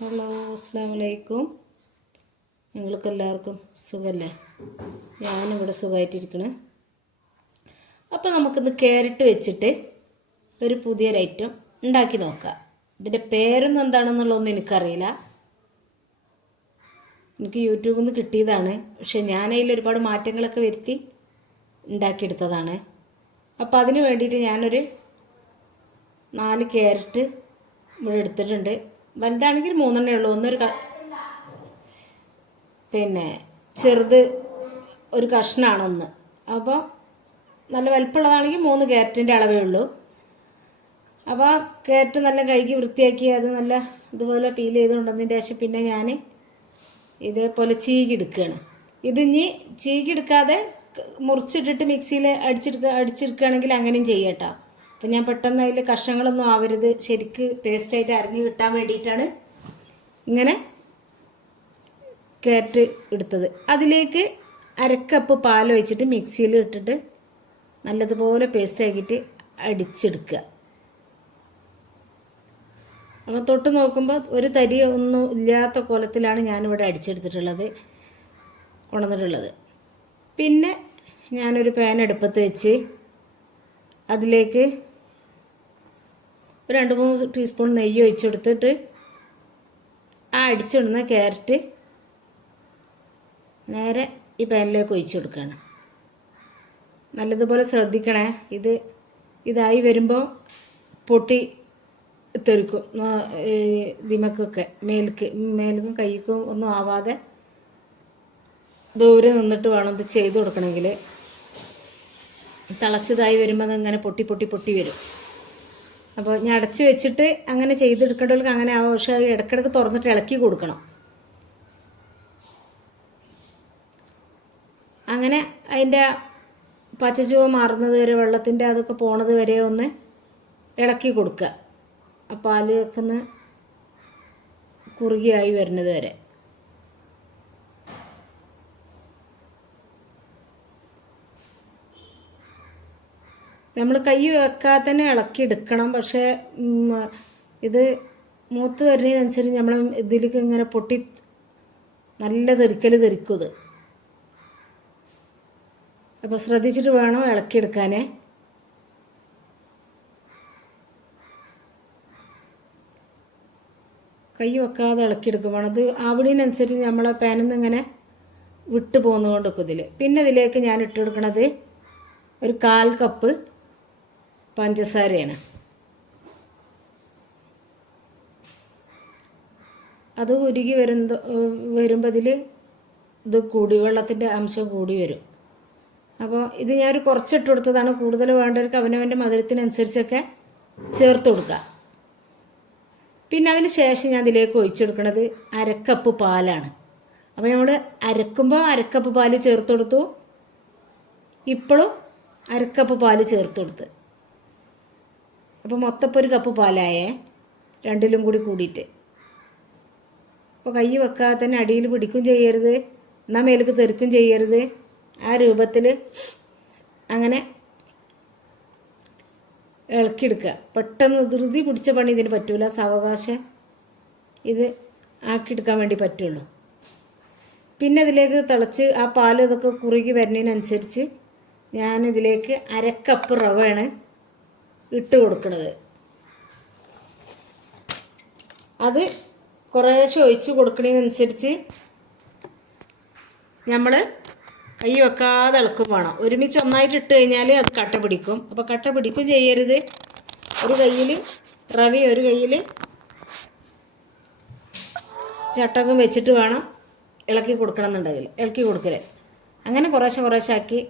Hello അസ്സാമലൈക്കും നിങ്ങൾക്ക് എല്ലാവർക്കും സുഖമല്ലേ ഞാനിവിടെ സുഖമായിട്ടിരിക്കണേ അപ്പോൾ നമുക്കിന്ന് ക്യാരറ്റ് വെച്ചിട്ട് ഒരു പുതിയൊരു ഐറ്റം ഉണ്ടാക്കി നോക്കാം. ഇതിന്റെ പേരൊന്നും എന്താണെന്നുള്ളതൊന്നും എനിക്കറിയില്ല. എനിക്ക് യൂട്യൂബിൽ നിന്ന് കിട്ടിയതാണ്. പക്ഷേ ഞാൻ ഒരുപാട് മാറ്റങ്ങളൊക്കെ വരുത്തി ഉണ്ടാക്കിയെടുത്തതാണ്. അപ്പോൾ അതിന് വേണ്ടിയിട്ട് ഞാനൊരു നാല് ക്യാരറ്റ് ഇവിടെ എടുത്തിട്ടുണ്ട്. വലുതാണെങ്കിൽ മൂന്നെണ്ണേ ഉള്ളൂ. ഒന്നൊരു പിന്നെ ചെറുത് ഒരു കഷ്ണമാണ് ഒന്ന്. അപ്പോൾ നല്ല വലിപ്പമുള്ളതാണെങ്കിൽ മൂന്ന് ക്യാരറ്റിന്റെ അളവേ ഉള്ളൂ. അപ്പോൾ ആ നല്ല കഴുകി വൃത്തിയാക്കി അത് നല്ല ഇതുപോലെ പീൽ ചെയ്ത് കൊണ്ടുവന്നതിന്റെ ശേഷം പിന്നെ ഞാൻ ഇതേപോലെ ചീകിയെടുക്കുകയാണ് ഇത് ഇനി ചീകിയെടുക്കാതെ മുറിച്ചിട്ടിട്ട് മിക്സിയിൽ അടിച്ചെടുക്കുക അടിച്ചെടുക്കുകയാണെങ്കിൽ അങ്ങനെയും ചെയ്യട്ടോ അപ്പം ഞാൻ പെട്ടെന്ന് അതിൽ കഷ്ണങ്ങളൊന്നും ആവരുത്. ശരിക്ക് പേസ്റ്റായിട്ട് അരിഞ്ഞ് കിട്ടാൻ വേണ്ടിയിട്ടാണ് ഇങ്ങനെ കയറ്റ് എടുത്തത്. അതിലേക്ക് അരക്കപ്പ് പാൽ ഒഴിച്ചിട്ട് മിക്സിയിൽ ഇട്ടിട്ട് നല്ലതുപോലെ പേസ്റ്റ് ആക്കിയിട്ട് അടിച്ചെടുക്കുക. അപ്പോൾ തൊട്ട് നോക്കുമ്പോൾ ഒരു തരി ഒന്നും ഇല്ലാത്ത കോലത്തിലാണ് ഞാനിവിടെ അടിച്ചെടുത്തിട്ടുള്ളത് കൊണ്ടുവന്നിട്ടുള്ളത്. പിന്നെ ഞാനൊരു പാൻ അടുപ്പത്ത് വെച്ച് അതിലേക്ക് ഒരു രണ്ട് മൂന്ന് ടീസ്പൂൺ നെയ്യ് ഒഴിച്ചെടുത്തിട്ട് ആ അടിച്ചിടുന്ന ക്യാരറ്റ് നേരെ ഈ പാനിലേക്ക് ഒഴിച്ചു കൊടുക്കുകയാണ് നല്ലതുപോലെ ശ്രദ്ധിക്കണേ. ഇത് ഇതായി വരുമ്പോൾ പൊട്ടി തെറിക്കും. ദിമക്കൊക്കെ മേൽക്ക് മേൽക്കും കൈക്കും ഒന്നും ആവാതെ ദൂരെ നിന്നിട്ട് വേണം ഇത് ചെയ്ത് കൊടുക്കണമെങ്കിൽ തിളച്ചതായി വരുമ്പോൾ അതിങ്ങനെ പൊട്ടി പൊട്ടി പൊട്ടി വരും. അപ്പോൾ ഞാൻ അടച്ചു വെച്ചിട്ട് അങ്ങനെ ചെയ്തെടുക്കേണ്ടവർക്ക് അങ്ങനെ ആവാം പക്ഷേ ഇടയ്ക്കിടയ്ക്ക് തുറന്നിട്ട് ഇളക്കി കൊടുക്കണം. അങ്ങനെ അതിന്റെ പച്ചച്ചുവ മാറുന്നത് വരെ വെള്ളത്തിന്റെ അതൊക്കെ പോണത് വരെ ഒന്ന് ഇളക്കി കൊടുക്കുക. ആ പാലൊക്കെ ഒന്ന് കുറുകിയായി വരുന്നത് വരെ. നമ്മൾ കൈ വെക്കാതെ തന്നെ ഇളക്കി എടുക്കണം. പക്ഷേ ഇത് മൂത്ത് വരുന്നതിനനുസരിച്ച് നമ്മൾ ഇതിലേക്ക് ഇങ്ങനെ പൊട്ടി നല്ല തെറിക്കൽ തെറിക്കും ഇത്. അപ്പോൾ ശ്രദ്ധിച്ചിട്ട് വേണം ഇളക്കിയെടുക്കാനേ കൈ വെക്കാതെ ഇളക്കിയെടുക്കും വേണം ഇത് ആവിടിനനുസരിച്ച് നമ്മൾ പാനിൽ നിന്ന് ഇങ്ങനെ വിട്ടു പോകുന്നതുകൊണ്ട് ഇതിൽ പിന്നെ ഇതിലേക്ക് ഞാൻ ഇട്ട് കൊടുക്കണത് ഒരു കാൽ കപ്പ് പഞ്ചസാരയാണ്. അത് ഉരുകി വരുന്ന വരുമ്പോൾ അതിൽ ഇത് കൂടി വെള്ളത്തിന്റെ അംശം കൂടി വരും. അപ്പോൾ ഇത് ഞാനൊരു കുറച്ചിട്ട് കൊടുത്തതാണ്. കൂടുതൽ വേണ്ടവർക്ക് അവനവന്റെ മധുരത്തിനനുസരിച്ചൊക്കെ ചേർത്ത് കൊടുക്കുക പിന്നെ അതിന് ശേഷം ഞാൻ ഇതിലേക്ക് ഒഴിച്ചെടുക്കുന്നത് അരക്കപ്പ് പാലാണ്. അപ്പോൾ നമ്മൾ അരക്കുമ്പോൾ അരക്കപ്പ് പാൽ ചേർത്ത് കൊടുത്തു. ഇപ്പോഴും അരക്കപ്പ് പാൽ ചേർത്ത് കൊടുത്ത്. അപ്പോൾ മൊത്തപ്പോൾ ഒരു കപ്പ് പാലായേ. രണ്ടിലും കൂടി കൂടിയിട്ട്. അപ്പോൾ കൈ വെക്കാതെ തന്നെ അടിയിൽ പിടിക്കും ചെയ്യരുത്. എന്നാൽ മേലേക്ക് തെറിക്കും ചെയ്യരുത്. ആ രൂപത്തിൽ അങ്ങനെ ഇളക്കിയെടുക്കുക. പെട്ടെന്ന് ധൃതി പിടിച്ച പണി ഇതിന് പറ്റൂല. സാവകാശം ഇത് ആക്കിയെടുക്കാൻ വേണ്ടി പറ്റുള്ളൂ. പിന്നെ ഇതിലേക്ക് തിളച്ച് ആ പാലും ഇതൊക്കെ കുറുകി വരുന്നതിനനുസരിച്ച് ഞാനിതിലേക്ക് അരക്കപ്പ് റവയാണ് ഇട്ട് കൊടുക്കുന്നത് അത് കുറേശ്ശെ ഒഴിച്ച് കൊടുക്കുന്നതിനനുസരിച്ച് നമ്മൾ കൈ വെക്കാതെ ഇളക്കും വേണം. ഒരുമിച്ച് ഒന്നായിട്ട് ഇട്ട് കഴിഞ്ഞാൽ അത് കട്ട പിടിക്കും. അപ്പോൾ കട്ട പിടിക്കും ചെയ്യരുത്. ഒരു കയ്യിൽ റവി ഒരു കയ്യിൽ ചട്ടകം വെച്ചിട്ട് വേണം ഇളക്കി കൊടുക്കണം എന്നുണ്ടെങ്കിൽ ഇളക്കി കൊടുക്കൽ അങ്ങനെ കുറേശ്ശെ കുറേശ്ശെ ആക്കി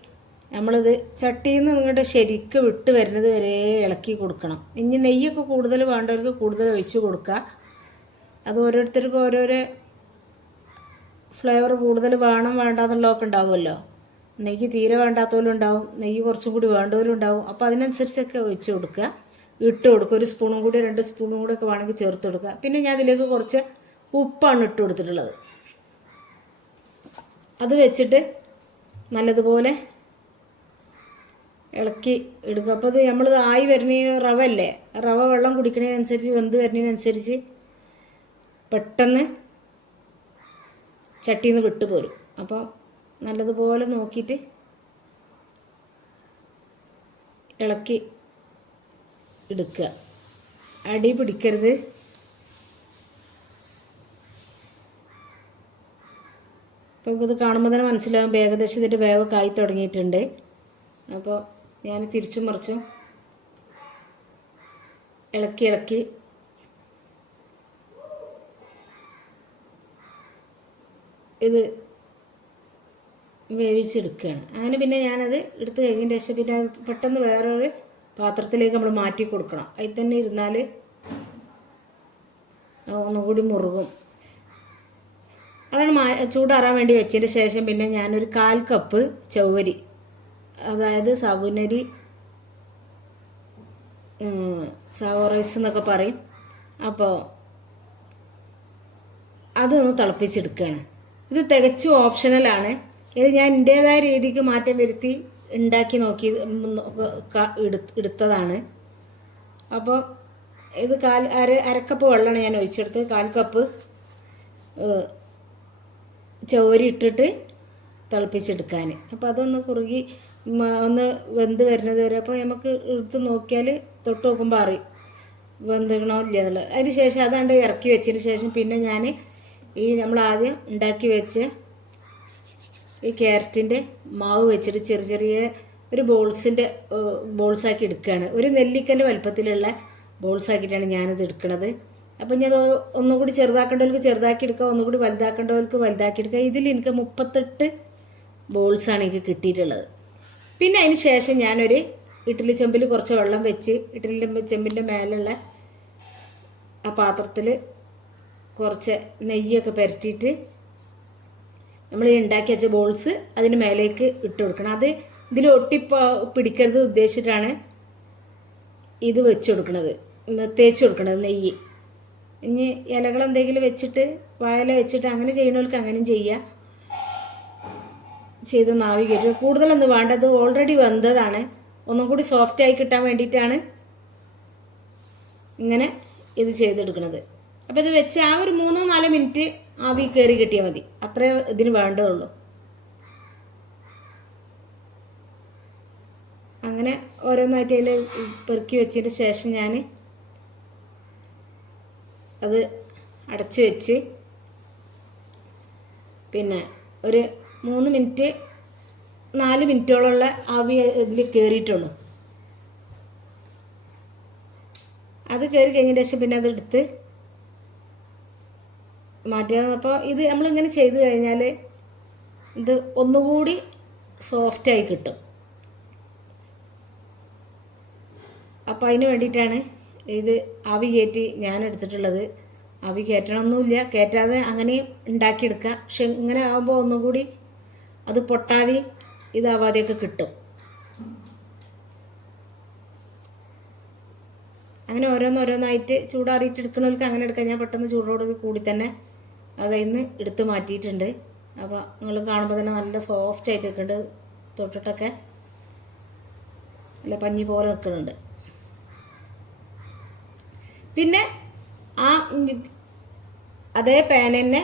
നമ്മളിത് ചട്ടിയിൽ നിന്ന് ഇങ്ങോട്ട് ശരിക്ക് വിട്ട് വരുന്നത് വരെ ഇളക്കി കൊടുക്കണം. ഇനി നെയ്യൊക്കെ കൂടുതൽ വേണ്ടവർക്ക് കൂടുതൽ ഒഴിച്ച് കൊടുക്കുക. അത് ഓരോരുത്തർക്കും ഓരോരോ ഫ്ലേവർ കൂടുതൽ വേണം വേണ്ടാന്നുള്ളതൊക്കെ ഉണ്ടാവുമല്ലോ. നെയ്യ് തീരെ വേണ്ടാത്തവരും ഉണ്ടാവും. നെയ്യ് കുറച്ചും കൂടി വേണ്ടവരും ഉണ്ടാവും. അപ്പോൾ അതിനനുസരിച്ചൊക്കെ ഒഴിച്ച് കൊടുക്കുക. ഇട്ട് കൊടുക്കുക. ഒരു സ്പൂണും കൂടി രണ്ട് സ്പൂണും കൂടി ഒക്കെ വേണമെങ്കിൽ ചേർത്ത് കൊടുക്കുക. പിന്നെ ഞാൻ അതിലേക്ക് കുറച്ച് ഉപ്പാണ് ഇട്ട് കൊടുത്തിട്ടുള്ളത്. അത് വെച്ചിട്ട് നല്ലതുപോലെ ഇളക്കി എടുക്കും അപ്പോൾ അത് നമ്മൾ ആയി വരുന്നതിന് റവ അല്ലേ? റവ വെള്ളം കുടിക്കുന്നതിനനുസരിച്ച് വെന്ത് വരുന്നതിനനുസരിച്ച് പെട്ടെന്ന് ചട്ടിയിൽ നിന്ന് വിട്ടു പോരും. അപ്പോൾ നല്ലതുപോലെ നോക്കിയിട്ട് ഇളക്കി എടുക്കുക. അടി പിടിക്കരുത്. അപ്പോൾ ഇത് കാണുമ്പോൾ തന്നെ മനസ്സിലാകും ഏകദേശം ഇതിന്റെ വേവൊക്കെ ആയി തുടങ്ങിയിട്ടുണ്ട്. അപ്പോൾ ഞാൻ തിരിച്ചും മറിച്ചും ഇളക്കി ഇളക്കി. ഇത് വേവിച്ചെടുക്കുകയാണ്. അങ്ങനെ പിന്നെ ഞാനത് എടുത്തു കഴിഞ്ഞതിന് ശേഷം പിന്നെ പെട്ടെന്ന് വേറൊരു പാത്രത്തിലേക്ക് നമ്മൾ മാറ്റി കൊടുക്കണം. അതിൽ തന്നെ ഇരുന്നാൽ ഒന്നുകൂടി മുറുകും. അതാണ് ചൂടാറാൻ വേണ്ടി വെച്ചതിന് ശേഷം പിന്നെ ഞാനൊരു കാൽ കപ്പ് ചൗവരി അതായത് സവുനരി സവറൈസ് റൈസ് എന്നൊക്കെ പറയും. അപ്പോൾ അതൊന്ന് തിളപ്പിച്ചെടുക്കുകയാണ്. ഇത് തികച്ചും ഓപ്ഷണലാണ് ഇത് ഞാൻ എന്റേതായ രീതിക്ക് മാറ്റം വരുത്തി ഉണ്ടാക്കി നോക്കി എടുത്തതാണ്. അപ്പോൾ ഇത് കാൽ അര അരക്കപ്പ് വെള്ളമാണ് ഞാൻ ഒഴിച്ചെടുത്ത് കാൽ കപ്പ് ചൗരി ഇട്ടിട്ട് തിളപ്പിച്ചെടുക്കാൻ. അപ്പോൾ അതൊന്ന് കുറുകി ഒന്ന് വെന്ത് വരുന്നത് വരെ. അപ്പോൾ നമുക്ക് എടുത്ത് നോക്കിയാൽ തൊട്ട് നോക്കുമ്പോൾ അറിയും വെന്തണോ ഇല്ല എന്നുള്ളത്. അതിന് ശേഷം അതാണ്ട് ഇറക്കി വെച്ചതിന് ശേഷം പിന്നെ ഞാൻ ഈ നമ്മൾ ആദ്യം ഉണ്ടാക്കി വെച്ച് ഈ ക്യാരറ്റിന്റെ മാവ് വെച്ചിട്ട് ചെറിയ ചെറിയ ഒരു ബോൾസിന്റെ ബോൾസാക്കി എടുക്കുകയാണ് ഒരു നെല്ലിക്കന്റെ വലുപ്പത്തിലുള്ള ബോൾസാക്കിയിട്ടാണ് ഞാനത് എടുക്കുന്നത് അപ്പം ഞാൻ ഒന്നുകൂടി ചെറുതാക്കേണ്ടവർക്ക് ചെറുതാക്കി എടുക്കുക ഒന്നുകൂടി വലുതാക്കേണ്ടവർക്ക് വലുതാക്കി എടുക്കുക ഇതിൽ എനിക്ക് മുപ്പത്തെട്ട് ബോൾസാണ് എനിക്ക് കിട്ടിയിട്ടുള്ളത്. പിന്നെ അതിന് ശേഷം ഞാനൊരു ഇഡ്ഡലി ചെമ്പിൽ കുറച്ച് വെള്ളം വെച്ച് ഇഡ്ഡലി ചെമ്പിന്റെ മേലുള്ള ആ പാത്രത്തിൽ കുറച്ച് നെയ്യൊക്കെ പുരട്ടിയിട്ട് നമ്മൾ ഉണ്ടാക്കി വെച്ച ബോൾസ് അതിന് മേലേക്ക് ഇട്ട് കൊടുക്കണം. അത് ഇതിൽ ഒട്ടി പിടിക്കരുത് ഉദ്ദേശിച്ചിട്ടാണ് ഇത് വെച്ച് കൊടുക്കുന്നത് തേച്ച് കൊടുക്കുന്നത് നെയ്യ്. ഇനി ഇലകൾ എന്തെങ്കിലും വെച്ചിട്ട് വാഴയില വെച്ചിട്ട് അങ്ങനെ ചെയ്യുന്നവർക്ക് അങ്ങനെയും ചെയ്യാം. ചെയ്ത് നാവിഗേറ്റ് കൂടുതലൊന്നും കൂടുതലൊന്നും വേണ്ടത് ഓൾറെഡി വെന്തതാണ് ഒന്നും കൂടി സോഫ്റ്റ് ആയി കിട്ടാൻ വേണ്ടിയിട്ടാണ് ഇങ്ങനെ ഇത് ചെയ്തെടുക്കുന്നത്. അപ്പോൾ ഇത് വെച്ച് ആ ഒരു മൂന്നോ നാലോ മിനിറ്റ് ആവി കയറി കിട്ടിയാൽ മതി. അത്രേ ഇതിന് വേണ്ടതുള്ളൂ. അങ്ങനെ ഓരോന്നായിട്ട് അതിൽ പെറുക്കി വെച്ചതിന് ശേഷം ഞാൻ അത് അടച്ചു വെച്ച് പിന്നെ ഒരു മൂന്ന് മിനിറ്റ് നാല് മിനിറ്റോളമുള്ള ആവി ഇതിൽ കയറിയിട്ടുള്ളൂ അത് കയറി കഴിഞ്ഞതിന് ശേഷം പിന്നെ അത് എടുത്ത് മാറ്റുക. അപ്പോൾ ഇത് നമ്മളിങ്ങനെ ചെയ്ത് കഴിഞ്ഞാൽ ഇത് ഒന്നുകൂടി സോഫ്റ്റായി കിട്ടും. അപ്പോൾ അതിന് വേണ്ടിയിട്ടാണ് ഇത് ആവി കയറ്റി ഞാൻ എടുത്തിട്ടുള്ളത്. ആവി കയറ്റണമൊന്നുമില്ല. കയറ്റാതെ അങ്ങനെയും ഉണ്ടാക്കിയെടുക്കുക. പക്ഷെ ഇങ്ങനെ ആകുമ്പോൾ ഒന്നുകൂടി അത് പൊട്ടാതെയും ഇതാവാതെയൊക്കെ കിട്ടും. അങ്ങനെ ഓരോന്നോരോന്നായിട്ട് ചൂടാറിയിട്ട് എടുക്കുന്നവർക്ക് അങ്ങനെ എടുക്കാം. ഞാൻ പെട്ടെന്ന് ചൂടോട് കൂടി തന്നെ അതിൽ നിന്ന് എടുത്ത് മാറ്റിയിട്ടുണ്ട്. അപ്പോൾ നിങ്ങൾ കാണുമ്പോൾ തന്നെ നല്ല സോഫ്റ്റ് ആയിട്ട് നിൽക്കുന്നുണ്ട്. തൊട്ടിട്ടൊക്കെ നല്ല പഞ്ഞി പോലെ നിൽക്കുന്നുണ്ട്. പിന്നെ ആ അതേ പാൻ തന്നെ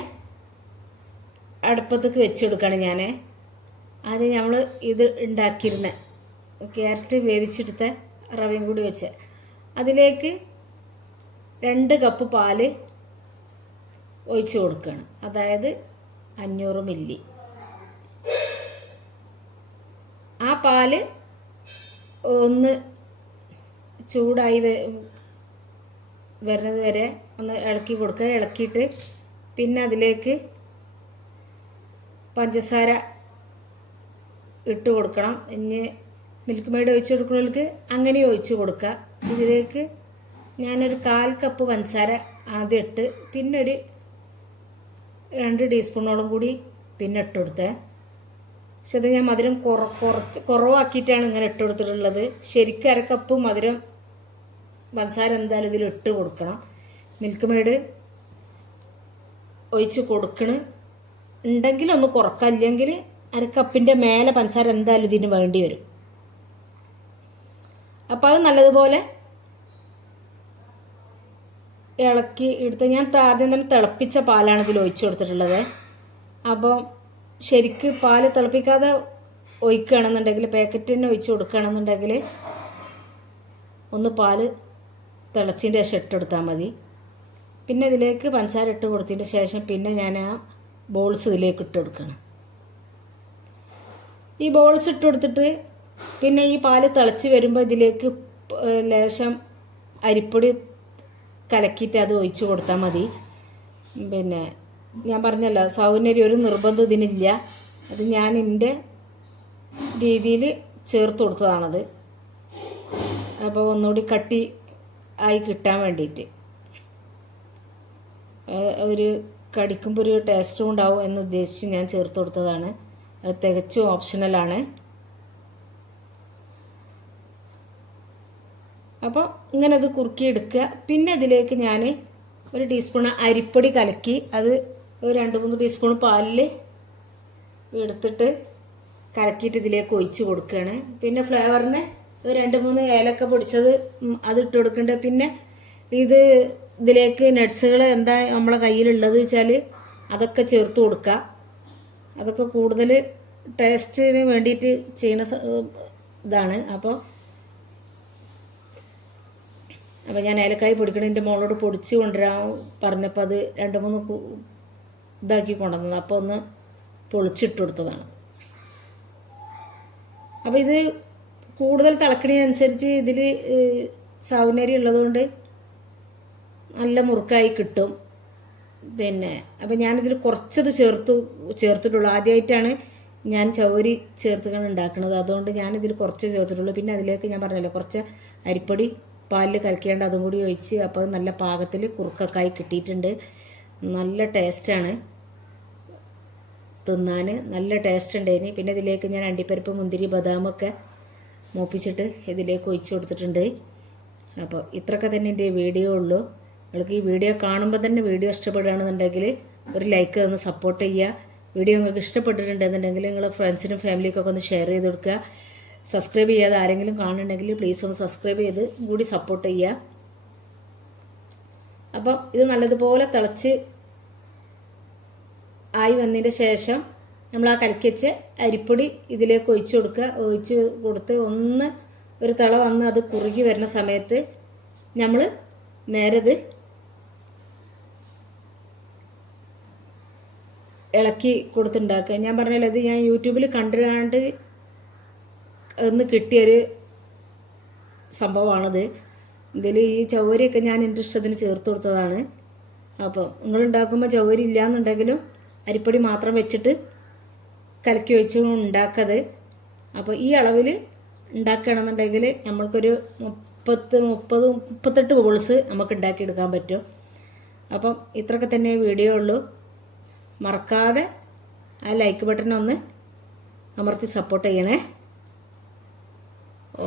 അടുപ്പത്തേക്ക് വെച്ച് കൊടുക്കുകയാണ് ഞാൻ ആദ്യം നമ്മൾ ഇത് ഉണ്ടാക്കിയിരുന്ന ക്യാരറ്റ് വേവിച്ചെടുത്ത റവയും കൂടി വെച്ച്. അതിലേക്ക് രണ്ട് കപ്പ് പാൽ ഒഴിച്ചു കൊടുക്കുകയാണ് അതായത് അഞ്ഞൂറ് മില്ലി. ആ പാൽ ഒന്ന് ചൂടായി വരുന്നത് വരെ ഒന്ന് ഇളക്കി കൊടുക്കുക ഇളക്കിയിട്ട് പിന്നെ അതിലേക്ക് പഞ്ചസാര ഇട്ട് കൊടുക്കണം. ഇനി മിൽക്ക് മെയ്ഡ് ഒഴിച്ച് കൊടുക്കുന്നവർക്ക് അങ്ങനെ ഒഴിച്ച് കൊടുക്കുക. ഇതിലേക്ക് ഞാനൊരു കാൽ കപ്പ് പഞ്ചസാര ആദ്യം ഇട്ട് പിന്നെ ഒരു രണ്ട് ടീസ്പൂണോളം കൂടി പിന്നെ ഇട്ട് കൊടുത്തേ. പക്ഷെ അത് ഞാൻ മധുരം കുറ കുറച്ച് കുറവാക്കിയിട്ടാണ് ഇങ്ങനെ ഇട്ട് കൊടുത്തിട്ടുള്ളത്. ശരിക്കും അര കപ്പ് മധുരം പഞ്ചസാര എന്തായാലും ഇതിൽ ഇട്ട് കൊടുക്കണം. മിൽക്ക് മെയ്ഡ് ഒഴിച്ച് കൊടുക്കണ്. ഉണ്ടെങ്കിൽ ഒന്ന് കുറക്കാം അല്ലെങ്കിൽ അര കപ്പിന്റെ മേലെ പഞ്ചസാര എന്തായാലും ഇതിന് വേണ്ടി വരും. അപ്പോൾ അത് നല്ലതുപോലെ ഇളക്കി എടുത്ത് ഞാൻ ആദ്യം തന്നെ തിളപ്പിച്ച പാലാണ് ഇതിൽ ഒഴിച്ചു കൊടുത്തിട്ടുള്ളത്. അപ്പോൾ ശരിക്ക് പാൽ തിളപ്പിക്കാതെ ഒഴിക്കുകയാണെന്നുണ്ടെങ്കിൽ പാക്കറ്റിന് ഒഴിച്ച് കൊടുക്കുകയാണെന്നുണ്ടെങ്കിൽ ഒന്ന് പാൽ തിളച്ചതിന്റെ ശേഷം ഇട്ടെടുത്താൽ മതി. പിന്നെ ഇതിലേക്ക് പഞ്ചസാര ഇട്ട് കൊടുത്തതിന്റെ ശേഷം പിന്നെ ഞാൻ ആ ബോൾസ് ഇതിലേക്ക് ഇട്ട് കൊടുക്കണം. ഈ ബോൾസ് ഇട്ട് കൊടുത്തിട്ട് പിന്നെ ഈ പാൽ തിളച്ച് വരുമ്പോൾ ഇതിലേക്ക് ലേശം അരിപ്പൊടി കലക്കിയിട്ട് അത് ഒഴിച്ച് കൊടുത്താൽ മതി. പിന്നെ ഞാൻ പറഞ്ഞല്ലോ സൗന്ദര്യം ഒരു നിർബന്ധം ഇതിനില്ല. അത് ഞാൻ എന്റെ രീതിയിൽ ചേർത്ത് കൊടുത്തതാണത്. അപ്പോൾ ഒന്നുകൂടി കട്ടി ആയി കിട്ടാൻ വേണ്ടിയിട്ട്. ഒരു കടിക്കുമ്പോൾ ഒരു ടേസ്റ്റും ഉണ്ടാവും എന്ന് ഉദ്ദേശിച്ച് ഞാൻ ചേർത്ത് കൊടുത്തതാണ്. അത് തികച്ചും ഓപ്ഷണലാണ് അപ്പോൾ ഇങ്ങനെ അത് കുറുക്കി എടുക്കുക പിന്നെ അതിലേക്ക് ഞാൻ ഒരു ടീസ്പൂൺ അരിപ്പൊടി കലക്കി അത് ഒരു രണ്ട് മൂന്ന് ടീസ്പൂൺ പാലിൽ എടുത്തിട്ട് കലക്കിയിട്ട് ഇതിലേക്ക് ഒഴിച്ച് കൊടുക്കുകയാണ്. പിന്നെ ഫ്ലേവറിന് ഒരു രണ്ട് മൂന്ന് ഏലക്ക പൊടിച്ചത് അത് ഇട്ട് കൊടുക്കേണ്ടത് പിന്നെ ഇത് ഇതിലേക്ക് നട്ട്സുകൾ എന്താ നമ്മളെ കയ്യിലുള്ളത് വെച്ചാൽ അതൊക്കെ ചേർത്ത് കൊടുക്കുക. അതൊക്കെ കൂടുതൽ ടേസ്റ്റിന് വേണ്ടിയിട്ട് ചെയ്യുന്ന ഇതാണ്. അപ്പോൾ അപ്പോൾ ഞാൻ ഏലക്കായി പൊടിക്കണതിന്റെ മോളോട് പൊടിച്ച് കൊണ്ടുവരാൻ പറഞ്ഞപ്പോൾ അത് രണ്ട് മൂന്ന് ഇതാക്കി കൊണ്ടുവന്നത്. അപ്പോൾ ഒന്ന് പൊളിച്ചിട്ട് കൊടുത്തതാണ്. അപ്പോൾ ഇത് കൂടുതൽ തിളക്കണതിനനുസരിച്ച് ഇതിൽ സൗന്ദര്യം ഉള്ളതുകൊണ്ട് നല്ല മുറുക്കായി കിട്ടും. പിന്നെ അപ്പോൾ ഞാനിതിൽ കുറച്ചത് ചേർത്തു ചേർത്തിട്ടുള്ളൂ. ആദ്യമായിട്ടാണ് ഞാൻ ചൗരി ചേർത്തുകൾ ഉണ്ടാക്കുന്നത് അതുകൊണ്ട് ഞാനിതിൽ കുറച്ച് ചേർത്തിട്ടുള്ളൂ. പിന്നെ അതിലേക്ക് ഞാൻ പറഞ്ഞല്ലോ കുറച്ച് അരിപ്പൊടി പാലിൽ കലക്കേണ്ട അതും കൂടി ഒഴിച്ച് അപ്പോൾ നല്ല പാകത്തിൽ കുറുക്കൊക്കായി കിട്ടിയിട്ടുണ്ട്. നല്ല ടേസ്റ്റാണ്. തിന്നാൻ നല്ല ടേസ്റ്റ് ഉണ്ടായിന് പിന്നെ ഇതിലേക്ക് ഞാൻ അണ്ടിപ്പരിപ്പ് മുന്തിരി ബദാമൊക്കെ മൂപ്പിച്ചിട്ട് ഇതിലേക്ക് ഒഴിച്ചു കൊടുത്തിട്ടുണ്ട്. അപ്പോൾ ഇത്രയൊക്കെ തന്നെ എന്റെ വീഡിയോ ഉള്ളൂ. നിങ്ങൾക്ക് ഈ വീഡിയോ കാണുമ്പോൾ തന്നെ വീഡിയോ ഇഷ്ടപ്പെടുകയാണെന്നുണ്ടെങ്കിൽ ഒരു ലൈക്ക് തന്ന് സപ്പോർട്ട് ചെയ്യുക. വീഡിയോ നിങ്ങൾക്ക് ഇഷ്ടപ്പെട്ടിട്ടുണ്ടെന്നുണ്ടെങ്കിൽ നിങ്ങൾ ഫ്രണ്ട്സിനും ഫാമിലിക്കൊക്കെ ഒന്ന് ഷെയർ ചെയ്ത് കൊടുക്കുക. സബ്സ്ക്രൈബ് ചെയ്യാതെ ആരെങ്കിലും കാണുന്നുണ്ടെങ്കിൽ പ്ലീസ് ഒന്ന് സബ്സ്ക്രൈബ് ചെയ്ത് കൂടി സപ്പോർട്ട് ചെയ്യുക. അപ്പം ഇത് നല്ലതുപോലെ തിളച്ച് ആയി വന്നതിന് ശേഷം നമ്മൾ ആ കലക്കി അരിപ്പൊടി ഇതിലേക്ക് ഒഴിച്ച് കൊടുക്കുക. ഒഴിച്ച് കൊടുത്ത് ഒന്ന് ഒരു തിള വന്ന് അത് കുറുകി വരുന്ന സമയത്ത് നമ്മൾ നേരെ ഇളക്കി കൊടുത്തുണ്ടാക്കുക ഞാൻ പറഞ്ഞല്ലോ ഇത് ഞാൻ യൂട്യൂബിൽ കണ്ടിടാണ്ട് ഒന്ന് കിട്ടിയൊരു സംഭവമാണത്. ഇതിൽ ഈ ചവരിയൊക്കെ ഞാൻ എന്റെ ഇഷ്ടത്തിന് ചേർത്ത് കൊടുത്തതാണ്. അപ്പം നിങ്ങൾ ഉണ്ടാക്കുമ്പോൾ ചവരി ഇല്ലയെന്നുണ്ടെങ്കിലും അരിപ്പൊടി മാത്രം വെച്ചിട്ട് കലക്കി വെച്ച് ഉണ്ടാക്കത്. അപ്പോൾ ഈ അളവിൽ ഉണ്ടാക്കുകയാണെന്നുണ്ടെങ്കിൽ നമ്മൾക്കൊരു മുപ്പത്ത് മുപ്പത് മുപ്പത്തെട്ട് ബോൾസ് നമുക്ക് ഉണ്ടാക്കിയെടുക്കാൻ പറ്റും. അപ്പം ഇത്രയൊക്കെ തന്നെ വീഡിയോ ഉള്ളൂ. മറക്കാതെ ആ ലൈക്ക് ബട്ടൺ ഒന്ന് അമർത്തി സപ്പോർട്ട് ചെയ്യണേ.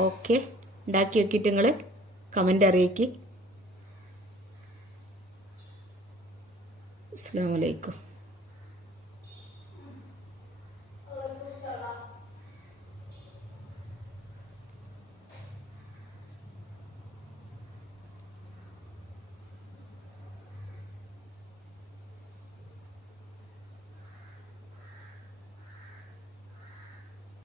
ഓക്കെ ഉണ്ടാക്കി നോക്കിയിട്ട് നിങ്ങൾ കമന്റ് അറിയിക്കും. അസ്സാം വലൈക്കും